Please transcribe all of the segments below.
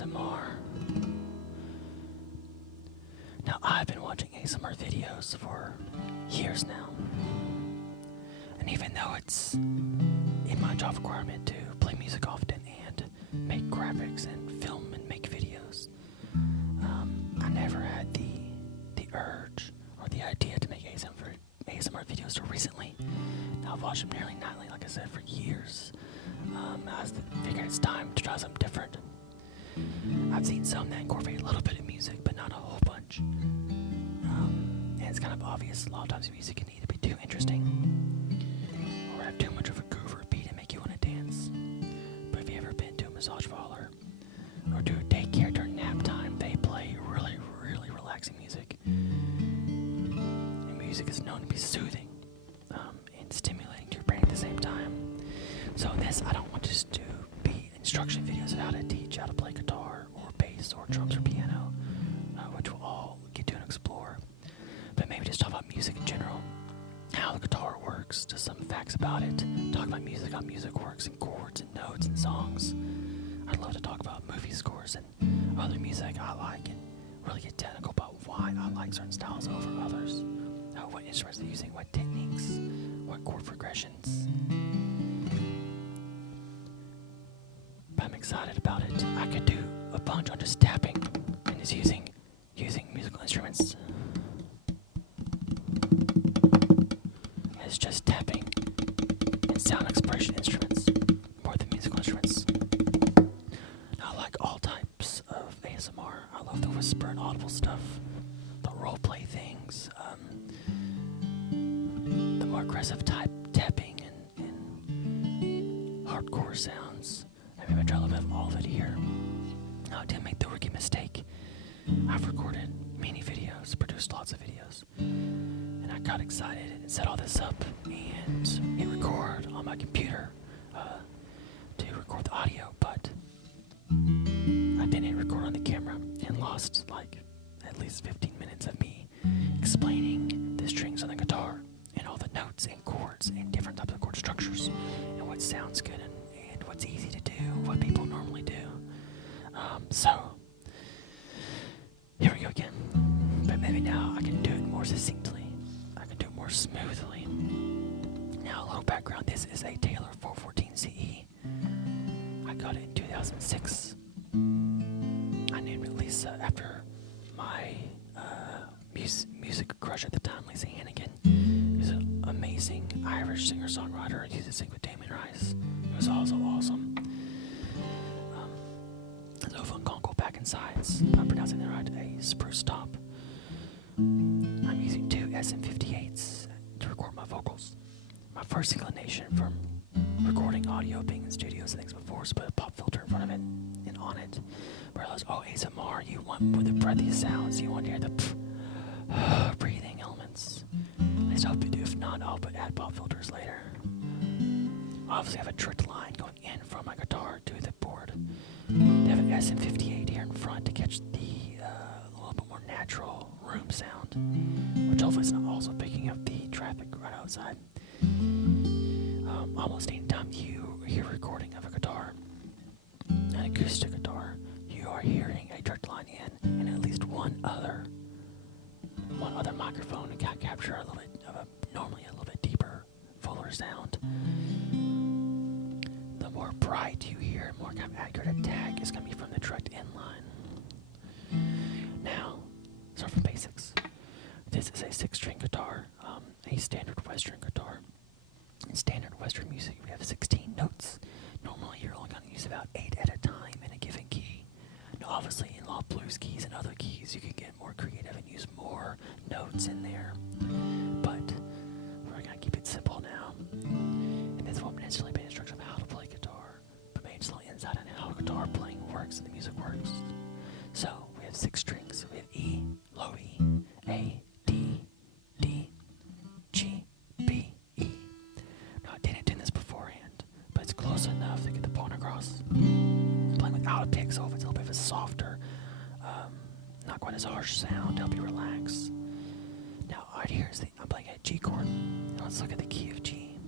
ASMR. Now, I've been watching ASMR videos for years now, and even though it's in my job requirement to play music often and make graphics and film and make videos, I never had the urge or the idea to make ASMR videos till recently. Now, I've watched them nearly nightly, like I said, for years. I figured it's time to try something different. I've seen some that incorporate a little bit of music, but not a whole bunch. And it's kind of obvious a lot of times music can either be too interesting or have too much of a groove or beat and make you want to dance. But if you ever been to a massage parlor or to a daycare during nap time, they play really, really relaxing music. And music is known to be soothing and stimulating to your brain at the same time. So in this, I don't want just to be instruction videos of how to teach how to play guitar or bass or drums or piano, which we'll all get to and explore. But maybe just talk about music in general, how the guitar works, just some facts about it, talk about music, how music works, and chords and notes and songs. I'd love to talk about movie scores and other music I like and really get technical about why I like certain styles over others, what instruments they're using, what techniques, what chord progressions. But I'm excited about it. I could do a bunch on just tapping and just using musical instruments. It's just tapping and sound expression instruments more than musical instruments. I like all types of ASMR. I love the whisper and audible stuff, the role play things, the more aggressive type tapping and hardcore sounds. I mean, I try a little bit of all of it here. I did make the rookie mistake. I've recorded many videos, produced lots of videos, and I got excited and set all this up and hit record on my computer to record the audio, but I didn't hit record on the camera and lost like at least 15 minutes of me explaining the strings on the guitar and all the notes and chords and different types of chord structures and what sounds good and what's easy to do, what people normally do. So here we go again. But maybe now I can do it more succinctly. I can do it more smoothly. Now, a little background. This is a Taylor 414 CE. I got it in 2006. I named it Lisa after my music crush at the time, Lisa Hannigan. Who's an amazing Irish singer-songwriter. She used to sing with Damien Rice. It was also awesome. Zofungonkel back and sides. If I'm pronouncing that right, a spruce top. I'm using two SM58s to record my vocals. My first inclination from recording audio, being in studios and things before, is put a pop filter in front of it and on it. Where I was, ASMR, you want with the breathy sounds, you want to hear the breathing elements. At least I hope you do. If not, I'll add pop filters later. Obviously, I have a direct line going in from my guitar to the board. They have an SM58 here in front to catch the little bit more natural room sound, which hopefully is also picking up the traffic right outside. Almost any time you hear recording of a guitar, an acoustic guitar, you are hearing a direct line in and at least one other microphone to capture a little bit of normally a little bit deeper, fuller sound. The more bright you hear, more kind of accurate attack is going to be from the direct in line. Now, start from basics. This is a 6-string guitar, a standard Western guitar. In standard Western music, we have 16 notes. Normally, you're only going to use about 8 at a time in a given key. Now, obviously, in a lot of blues keys and other keys, you can get more creative and use more notes in there. But we're going to keep it simple now. And this won't necessarily be an instruction of how to play guitar, but maybe just a little insight on how guitar playing works and the music works. So, we have 6 strings. We have E, low E, A, D, D, G, B, E. Now, I didn't do this beforehand, but it's close enough to get the point across. I'm playing without a pick, so if it's a little bit of a softer, not quite as harsh sound to help you relax. Now, right here is I'm playing a G chord. Now, let's look at the key of G.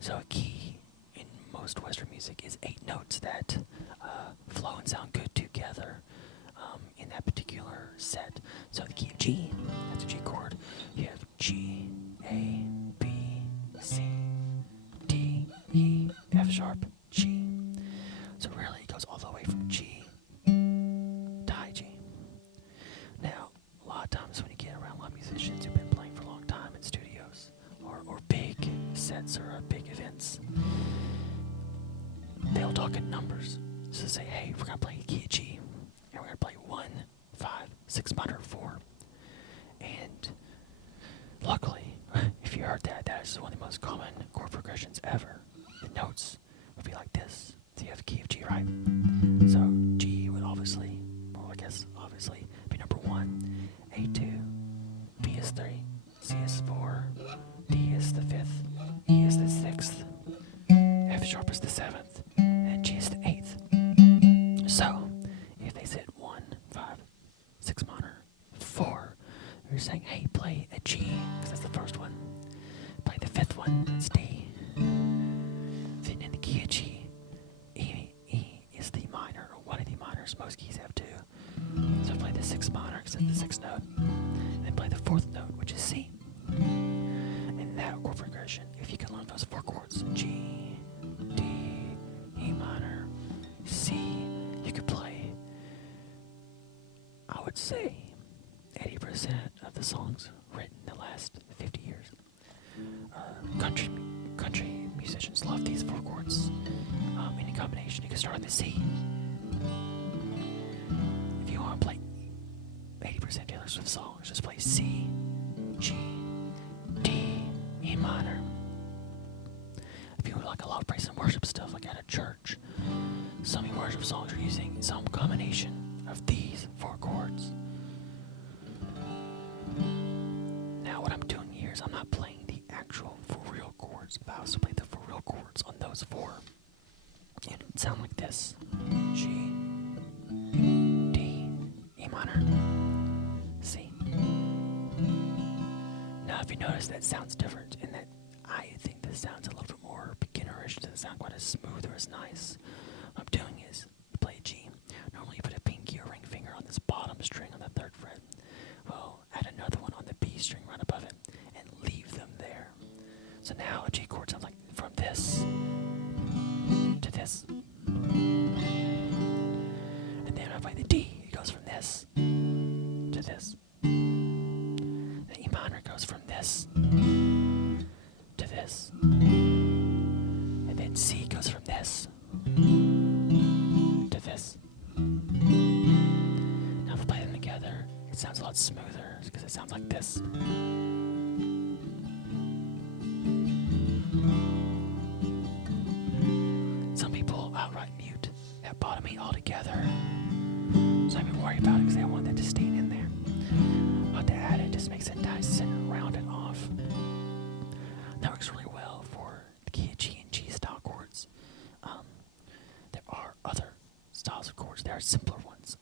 So, a key in most Western music is 8 notes that flow and sound good together in that particular set. So the key of G, that's a G chord. You have G, A, B, C, D, E, F sharp, G. So really it goes all the way from G to high G. Now, a lot of times when you get around a lot of musicians who've been playing for a long time in studios or big sets or big events, they'll talk in numbers. So say, hey, we're going to play a key of G, and we're going to play 1, 5, 6 minor, 4. And luckily, if you heard that, that is one of the most common chord progressions ever. The notes would be like this. So you have a key of G, right? So G would obviously, be number 1, A2, B is 3, C is 4, D is the 5th, E is the 6th, F sharp is the 7th, and G is the 8th. So, if they said 1, 5, 6 minor, 4, you're saying, hey, play a G, because that's the first one. Play the 5th one, it's D. Then in the key of G, E is the minor, or one of the minors. Most keys have 2. So play the 6th minor, because it's the 6th note. And then play the 4th note, which is C. And that chord progression, if you can learn those 4 chords, G, D, E minor, C, you could play, I would say, 80% of the songs written in the last 50 years. Country musicians love these 4 chords. Any combination, you can start on the C. If you want to play 80% of Taylor Swift songs, just play C, G, D, E minor. If you would like a lot of praise and worship stuff, like at a church, some of your worship songs are using some combination of these 4 chords. Now what I'm doing here is I'm not playing the actual for real chords, but I also play the for real chords on those 4. And it would sound like this. G, D, E minor, C. Now if you notice, that sounds different in that I think this sounds a little bit more beginnerish. It doesn't sound quite as smooth or as nice. What I'm doing is you play a G. Normally you put a pinky or ring finger on this bottom string on the 3rd fret. Well, add another one on the B string right above it and leave them there. So now a G chord sounds like from this to this. And then when I play the D, it goes from this to this. The E minor goes from this to this. And then C goes from this to this. Now if I play them together, it sounds a lot smoother because it sounds like this. Some people outright mute that bottom 8 altogether. So I don't worry about it because I want that to stay in there. But to add it just makes it nice and round it off. That works really well for the key of G and G style chords. There are other styles of chords. There are simpler ones.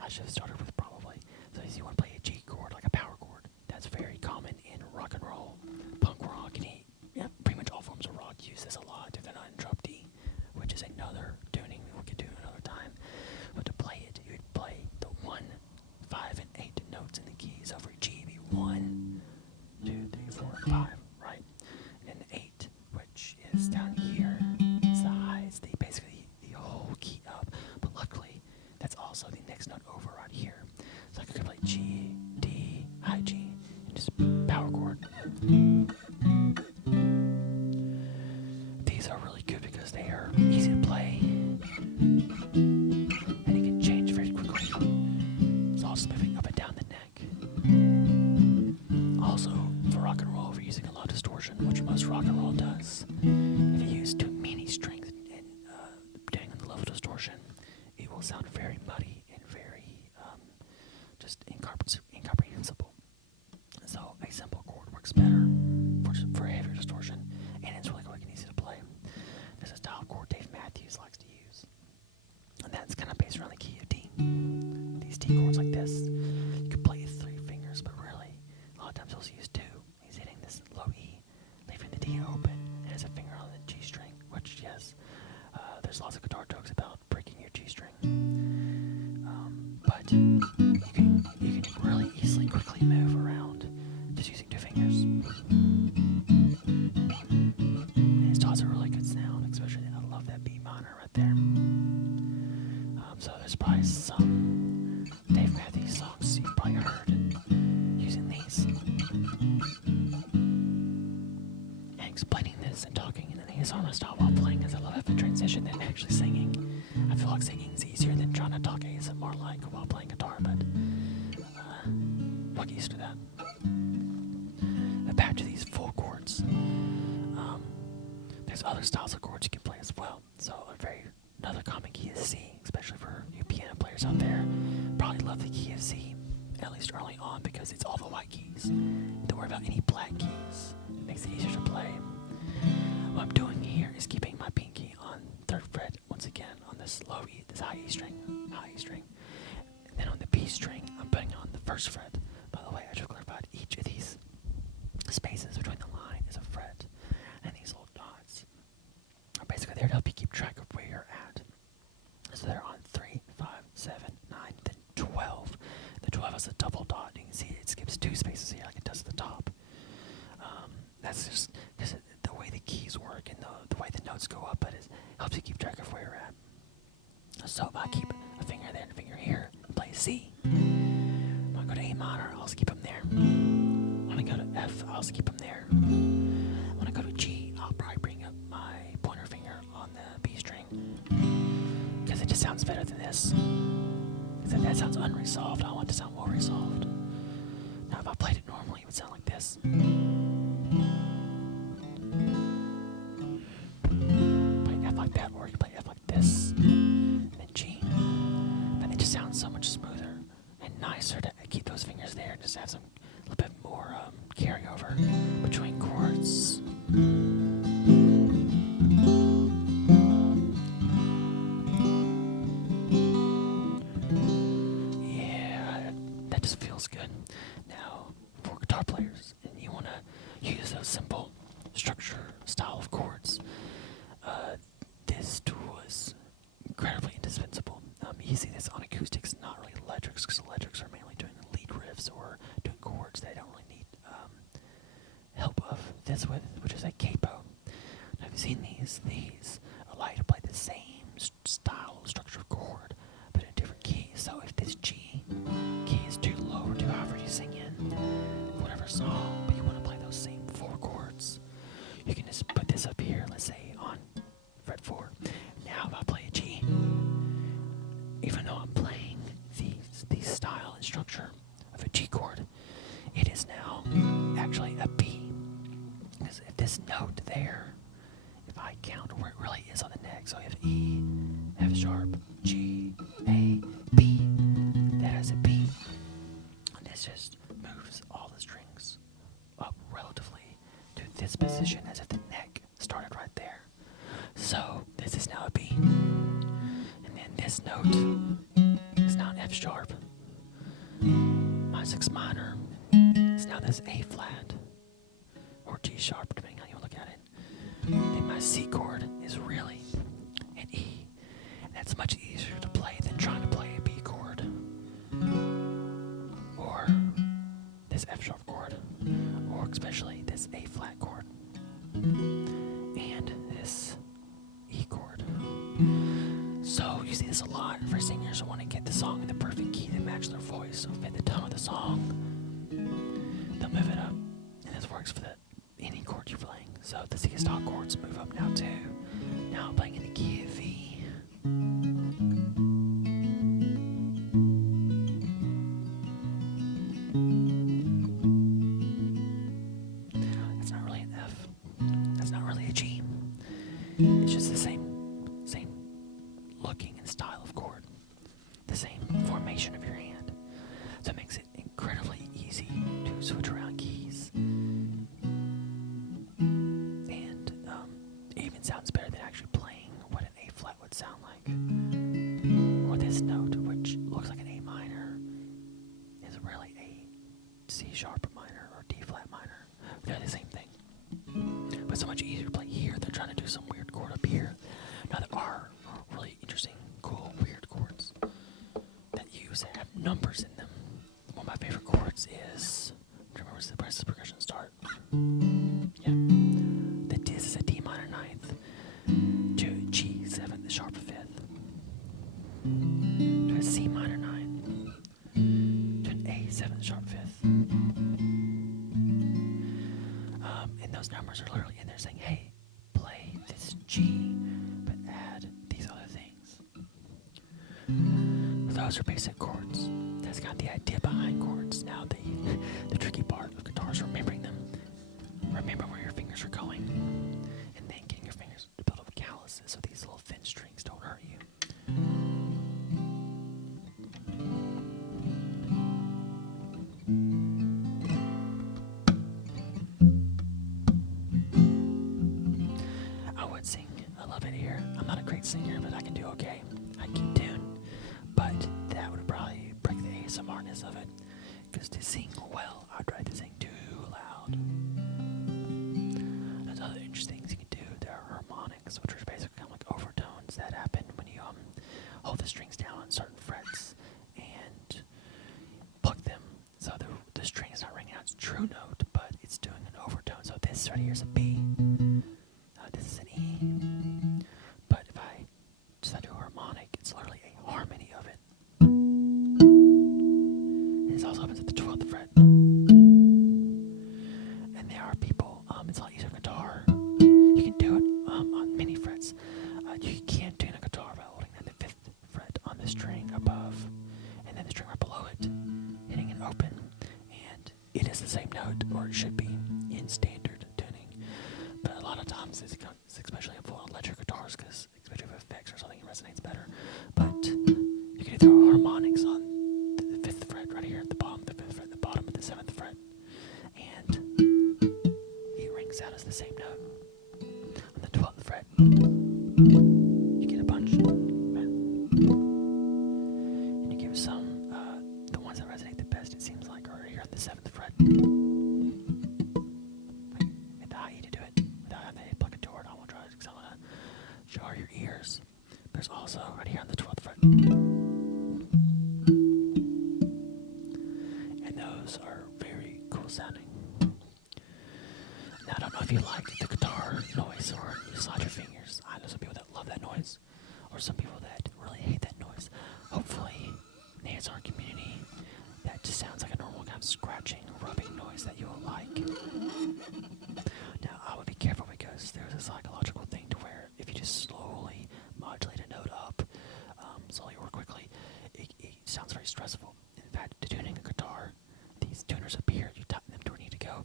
I should have started with probably. So if you want to play a G chord, like a power chord, that's very common in rock and roll, punk rock, and pretty much all forms of rock use this a lot if they're not in drop D, which is another tuning we could do another time. But to play it, you would play the 1, 5, and 8 notes in the key. So for G, it'd be 1, 2, 3, 4, 5, right? And then the 8, which is down here, it's the high, it's basically the whole key up. But luckily, that's also the next note over right here. So I could play G, D, high G, and just power chord. These are really good because they are easy to play, and you can change very quickly. It's also moving up and down the neck. Also, for rock and roll, if you're using a lot of distortion, which most rock and roll does, if you use too many strings and depending on the level of distortion, it will sound very muddy and very just incomprehensible. So a simple chord works better for heavier distortion, and it's really quick and easy to play. There's a style chord Dave Matthews likes to use, and that's kind of based around the key of D. These D chords like this, you could play 3 fingers, but really, a lot of times he'll use 2. He's hitting this low E, leaving the D open, and has a finger on the G string, which, yes, there's lots of guitar jokes about breaking your G but you can really easily, quickly move around just using 2 fingers. And it still has a really good sound, especially I love that B minor right there. So there's probably some Dave Matthews songs you've probably heard using these. And explaining this and talking in an ASMR style while playing is a little bit of a transition than actually singing. I feel like singing is easier than trying to talk ASMR like while playing guitar, but we'll get used to that. But back to these full chords. There's other styles of chords you can play as well. So another common key is C, especially for you piano players out there. Probably love the key of C, at least early on, because it's all the white keys. Don't worry about any black keys. It makes it easier to play. What I'm doing here is keeping my pinky on 3rd fret once again on this low E, this high E string, and then on the B string, I'm putting it on the 1st fret. By the way, I just clarified each of these spaces between the line is a fret, and these little dots are basically there to help you keep track of where you're at. So they're on 3, 5, 7, 9, then 12. The 12 is a double dot. You can see it skips 2 spaces here like it does at the top. That's just the way the keys work and the way the notes go up, but it helps you keep track of where you're at. So if I keep a finger there and a finger here, play C. When I go to A minor, I'll skip them there. When I go to F, I'll skip them there. When I go to G, I'll probably bring up my pointer finger on the B string, because it just sounds better than this. Because that sounds unresolved. I want it to sound well resolved. Now if I played it normally, it would sound like this. Play F like that, or you play F like this, and then G. But it just sounds so much smoother and nicer to keep those fingers there and just have a little bit more carryover between chords. Yeah, that just feels good. Now, for guitar players, and you want to use those simple structure style of chords, this tool is incredibly indispensable. You see this on acoustics, not really electrics, because electrics are mainly doing lead riffs or doing chords they don't really need help of this with, which is a capo. Now, have you seen these? These allow you to play the same style of structure of chord, but in different keys. So if this G key is too low or too high for you to sing in whatever song, but you want to play those same 4 chords, you can just put this up here, let's say on fret 4. Now if I play a G, even though I'm playing the style and structure of a G chord, it is now actually a B. Because if this note there, if I count where it really is on the neck, so I have E, F sharp, G, A, B, that has a B. And this just moves all the strings up relatively to this position as if the neck started right there. So this is now a B. And then this note is now an F sharp. My 6 minor is now this A flat or G sharp, depending on how you look at it. Then my C chord is really an E. And that's much easier to play than trying to play a B chord or this F sharp chord, or especially this A flat chord and this E chord. So you see this a lot for singers who want to get the song in the perfect key to match their voice, so fit the tone of the song. They'll move it up, and this works for any chord you're playing. So the C style chords move up now too. Now I'm playing in the key of V. That's not really an F. That's not really a G. It's just the same looking and style of chord, the same formation of your hand. So it makes it incredibly easy to switch around keys, and it even sounds better than actually playing what an A flat would sound like. Or this note, which looks like an A minor, is really a C sharp minor or D flat minor. They're the same thing, but so much easier to play here than trying to do some weird chord up here. Now there are really interesting, cool, weird chords that have numbers in them. One of my favorite chords is, remember where does the progression start? Yeah. The Diz is a D minor ninth, to a G seventh, the sharp fifth, to a C minor ninth, to an A seventh, sharp fifth. And those numbers are literally in there saying, hey, play this G, but add these other things. Those are basic chords. That's kind of the idea behind chords. Now the tricky part of guitar is remembering them. Remember where your fingers are going, and then getting your fingers to build up calluses so these little thin strings don't hurt you. I would sing a little bit here. I'm not a great singer, but I can do okay. I keep tune, but that would probably break the ASMR-ness of it. Because to sing well, I'd rather sing too loud. There's other interesting things you can do. There are harmonics, which are basically kind of like overtones that happen when you hold the strings down on certain frets and pluck them. So the string is not ringing out its true note, but it's doing an overtone. So this right here is a B. This is an E. But if I decide to do a harmonic, it's literally a harmony of it. This also happens at the 12th fret. And there are people, it's a lot easier on guitar. You can do it on many frets. You can't tune a guitar by holding down the 5th fret on the string above, and then the string right below it, hitting an open, and it is the same note, or it should be, in standard tuning. But a lot of times, it's especially helpful on electric guitars, because especially with effects or something, it resonates better. But you can do harmonics on the 5th fret right here at the bottom of the 5th fret, the bottom of the 7th fret, and it rings out as the same note. On the 12th fret, you get a bunch, and you give some, the ones that resonate the best, it seems like, are here on the 7th fret. Hit the high E to do it, without having to pluck a chord. I won't try it because I want to jar your ears. There's also, right here on the 12th fret, and those are very cool sounding. Now, I don't know if you like the guitar noise or you slide your fingers. I know some people that love that noise, or some people that really hate that noise. Hopefully, in the ASMR community, that just sounds like a normal kind of scratching, rubbing noise that you will like. Now, I would be careful because there's a psychological thing to where if you just slowly modulate a note up, slowly or quickly, it sounds very stressful. In fact, to tuning a guitar, these tuners up here, you tighten them to where you need to go.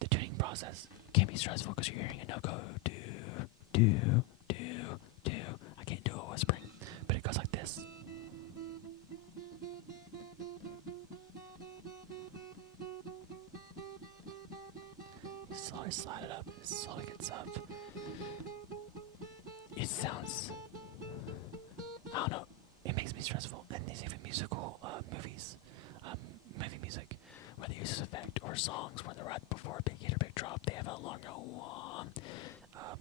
The tuning process can be stressful because you're hearing a note go do, do, do, do. I can't do a whispering, but it goes like this. Slowly slide it up, it slowly gets up. It sounds, I don't know, it makes me stressful. And there's even musical movies, movie music, where they use this effect, or songs where they're right before a big hit or big drop, they have a longer wah,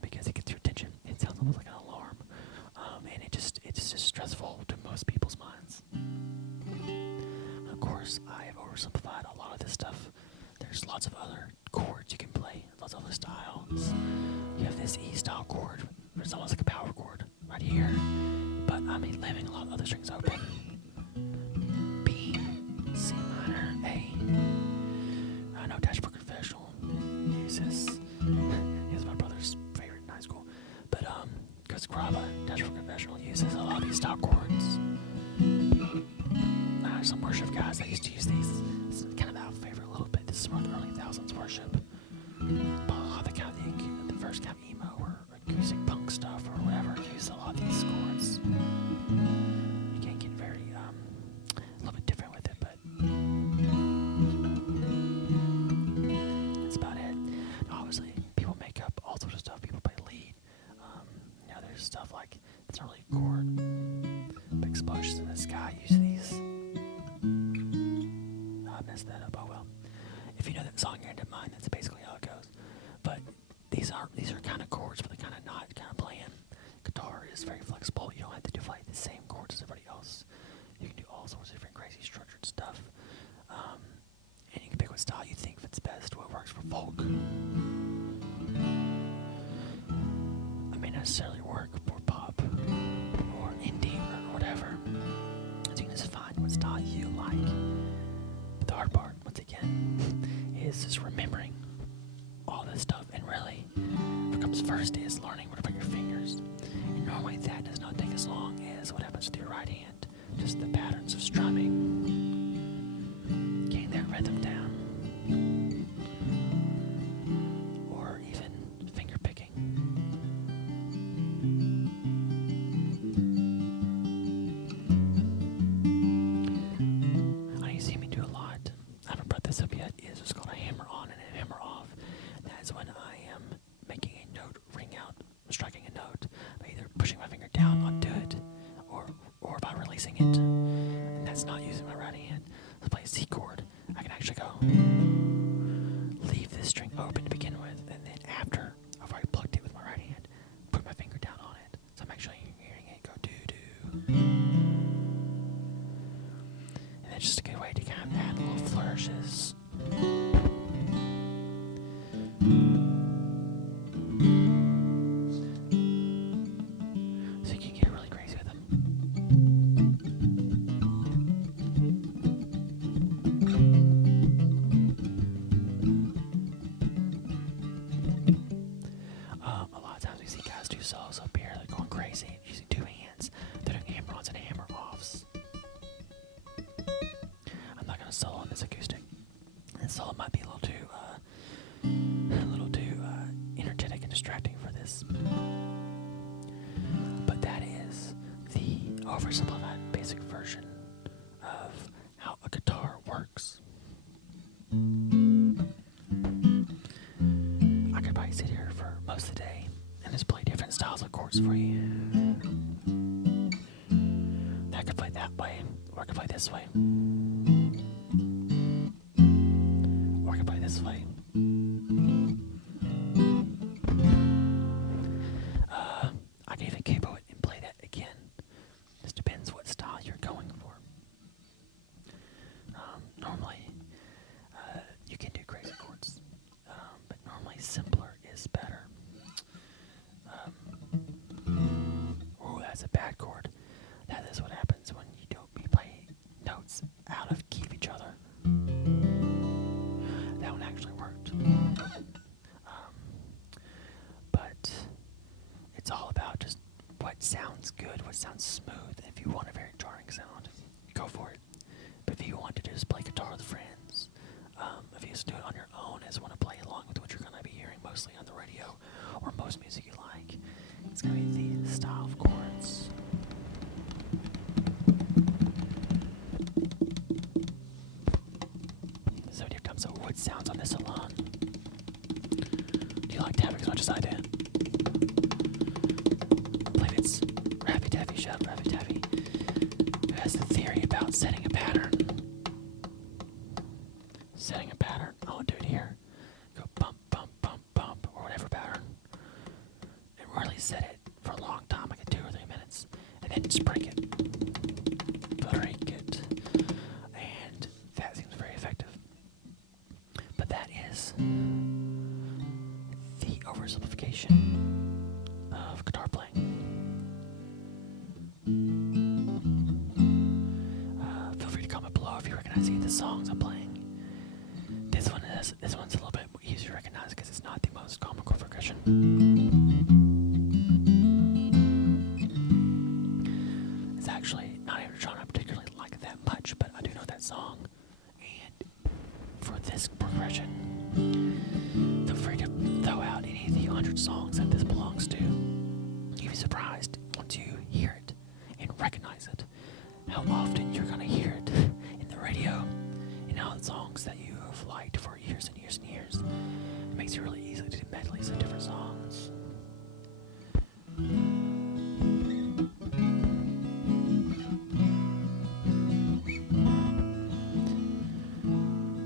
because it gets your attention. It sounds almost like an alarm, and it's just stressful to most people's minds. Of course, I have oversimplified a lot of this stuff. There's lots of other chords you can play, lots of other styles. You have this E style chord, it's almost like a power chord right here, but I'm leaving a lot of other strings open. B, C minor, A. I know Dashboard Confessional uses, he's my brother's favorite in high school, but because Grava, Dashboard Confessional, uses a lot of these style chords. Some worship guys that used to use these. It's kind of our favorite a little bit. This is from the early thousands worship. But a lot of the first kind of emo or acoustic punk stuff or whatever use a lot of these chords. You can get very a little bit different with it, but that's about it. Now, obviously, people make up all sorts of stuff. People play lead. There's stuff like it's not really a chord. Big splashes in the sky. Use these. I messed that up. Oh well. If you know that song, you're into mine. That's basically how it goes. But these are kind of chords, but they're kind of not kind of playing. Guitar is very flexible. You don't have to do like the same chords as everybody else. You can do all sorts of style you think fits best, what works for folk. It may not necessarily work for pop or indie or whatever. So you can just find what style you like. But the hard part, once again, is just remembering all this stuff. And really, what comes first is learning where to put your fingers. And normally that does not take as long as what happens with your right hand. Just the patterns of strumming, getting that rhythm down, or even finger picking. How you see me do a lot, I haven't brought this up yet, is what's called a hammer on and a hammer off. That's when I am making a note ring out, striking a note, by either pushing my finger down onto it, or by releasing it. And that's not using my right hand. Let's play a C chord. I can actually go leave this string open to begin with, and then after I've already plucked it with my right hand, put my finger down on it. So I'm actually hearing it go doo-doo. And that's just a good way to kind of add little flourishes. So you can get really crazy with them. A lot of times we see guys do solos up here, they're going crazy, using two hands. They're doing hammer-ons and hammer-offs. I'm not going to solo on this acoustic. This solo might be a little too energetic and distracting for this. But that is the oversimplified basic version of how a guitar works. I could probably sit here for most of the day and just play different styles of chords for you. I could play that way, or I could play this way. Or I could play this way. I can even capo it and play that again. Just depends what style you're going for. Normally, you can do crazy chords, but normally simpler is better. Oh, that's a bad chord. That is what happens when you play notes out of key of each other. That one actually worked. But it's all about just what sounds good, what sounds smooth. If you want a very jarring sound, go for it. But if you want to just play guitar with friends, if you just do it on your own, just want to play along with what you're going to be hearing mostly on the radio or most music you like, it's going to be the style of chords. So here comes the wood sounds on this alone. Do you like tapping as much as I do? I believe it's Raffy Taffy, shout out Raffy Taffy, who has the theory about setting a pattern. Setting a pattern. I'll do it here. Go bump, bump, bump, bump, or whatever pattern. And really set it for a long time, like 2 or 3 minutes. And then just break it. Break it. And that seems very effective. But that is the oversimplification of guitar playing. Feel free to comment below if you recognize any of the songs I'm playing. This one's a little bit easier to recognize because it's not the most common chord progression. It's actually not even a genre I particularly like that much, but I do know that song. And for this progression, feel free to throw out any of the 100 songs that this belongs to. You'd be surprised once you hear it and recognize it, how often you're going to hear it in the radio and all the songs that you have liked for years and years and years. It makes it really easy to do medleys of different songs.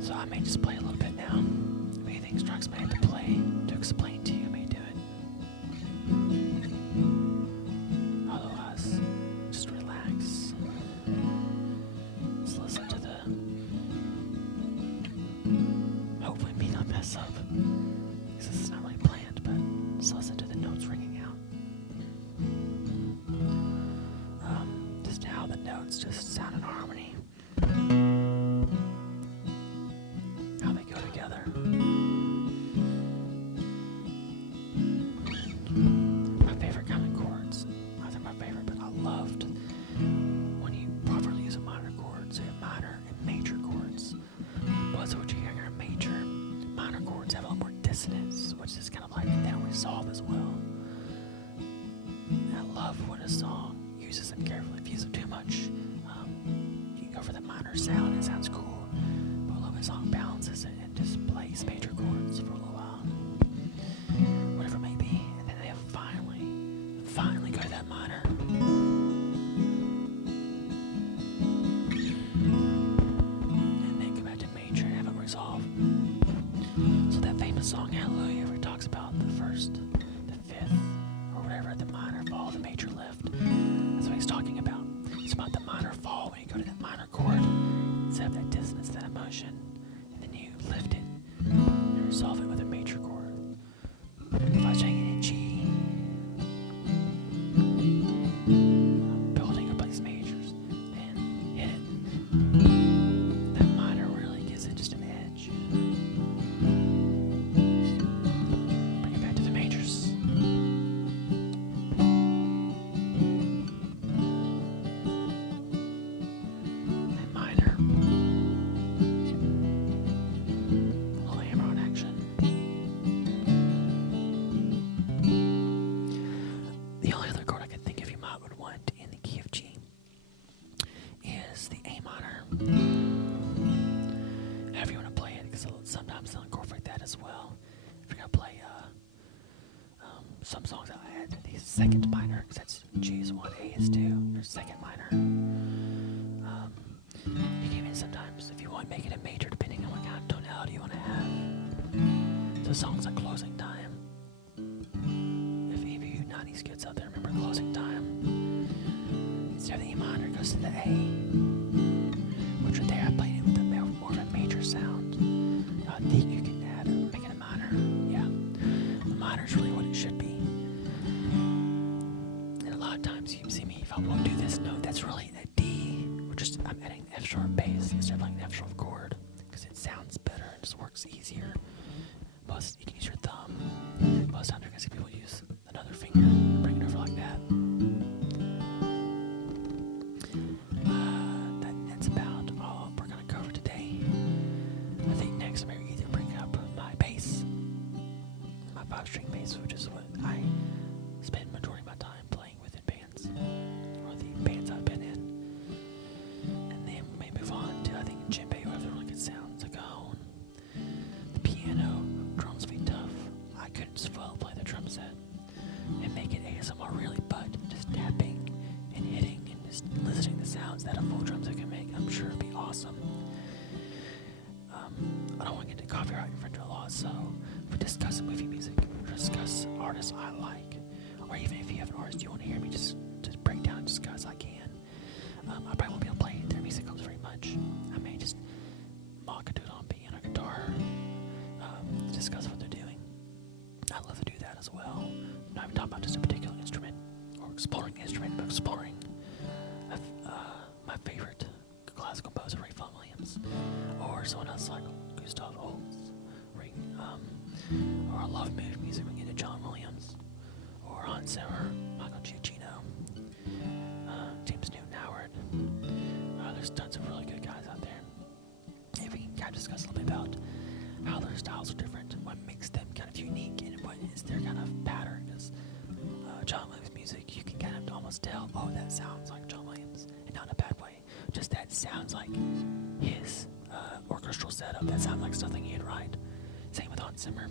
So I may just play a little bit now. If anything strikes my head to play, to explain to you, I may do it. Otherwise, just relax. Let's listen to the chords just sound in harmony. How they go together. My favorite kind of chords. I think my favorite, but I loved when you properly use a minor chord. So you have minor and major chords. But so what you're hearing are major. Minor chords have a lot more dissonance, which is kind of like they don't resolve as well. And I love when a song uses them carefully. If you use them too much, you can go for the minor sound. It sounds cool. But I love when a song balances it and just plays major chords for a little while. Whatever it may be. And then they finally go to that minor. And then go back to major and have it resolve. So that famous song, Hallelujah, where it talks about the first, the fifth, or whatever, the minor fall, the major lift. That's what he's talking about. It's about the minor fall when you go to that minor chord. Instead of that dissonance, that emotion, and then you lift it and resolve it with a major chord. If I was playing it in G, I'm building up these majors and hit it. That minor really gives it just an edge. Bring it back to the majors. And minor. A little hammer-on action. The only other chord I could think of you might would want in the key of G is the A minor. However you want to play it, because sometimes they'll incorporate that as well. If you're going to play some songs, I'll add the second minor, because that's G is 1, A is 2, or second minor. You can even sometimes, if you want, make it a major, depending on what kind of tonality you want to have. So songs like Closing Time. If any of you 90s kids out there remember Closing Time, instead of the E minor, it goes to the A. Which right there, I played it with more of a major sound. I think you can add it, make it a minor. Yeah. The minor is really what it should be. And a lot of times you see me, if I won't do this note, that's really a D. I'm adding an F sharp bass instead of like an F sharp chord, because it sounds better and just works easier. You can use your thumb. Most times you're going to see people use another finger and bring it over like that. That's about all we're going to cover today. I think next I'm going to either bring up my bass, my 5-string bass, which is what I spend the majority of my time playing with in bands, or the bands I've been in. And then we may move on to, I think, djembe, who have the really good sounds, the cajon, the piano, drums be tough. I couldn't just play the drum set and make it ASMR really, but just tapping and hitting and just listening to sounds that a full drum set can make, I'm sure it'd be awesome. I don't want to get into copyright infringement laws, so if we discuss movie music, or discuss artists I like, or even if you have an artist you want to hear me just break down and discuss, I can. I probably won't be able to play their musicals very much. I may just mock a dude on piano, guitar, discuss what they're doing. I'd love to do that as well. Not even talking about just a particular instrument, or exploring the instrument, but exploring my favorite classical composer, Ray Vaughan Williams, or someone else like Gustav Holst, or I love movie music. We can get to John Williams, or Hans Zimmer, Michael Giacchino, James Newton Howard. There's tons of really good guys out there. If we can kind of discuss a little bit about how their styles are different, what makes them kind of unique, and what is their kind of pattern. Because John Williams' music, you can kind of almost tell, oh, that sounds like John Williams, and not in a bad way. Just that sounds like his orchestral setup. That sounds like something he'd write. Same with Hans Zimmer.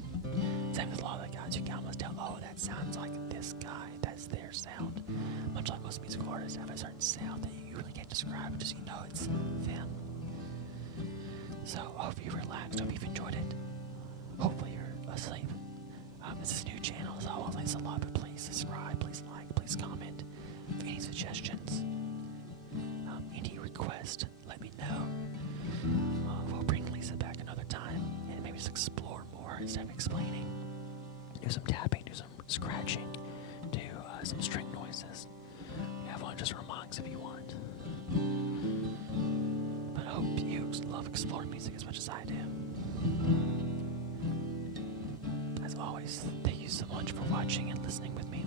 Same with a lot of the guys. You can almost tell, oh, that sounds like this guy. That's their sound. Much like most musical artists have a certain sound that you really can't describe, just you know it's them. So I hope you relaxed. Hope you've enjoyed it. Hopefully you're asleep. This is a new channel, so I won't say this a lot, but please subscribe, please like, please comment. If any suggestions, any requests, let me know. We'll bring Lisa back another time and maybe just explore more instead of explaining. Do some tapping, do some scratching, do some string noises. We have one just remarks if you want. explore music as much as I do. As always, thank you so much for watching and listening with me.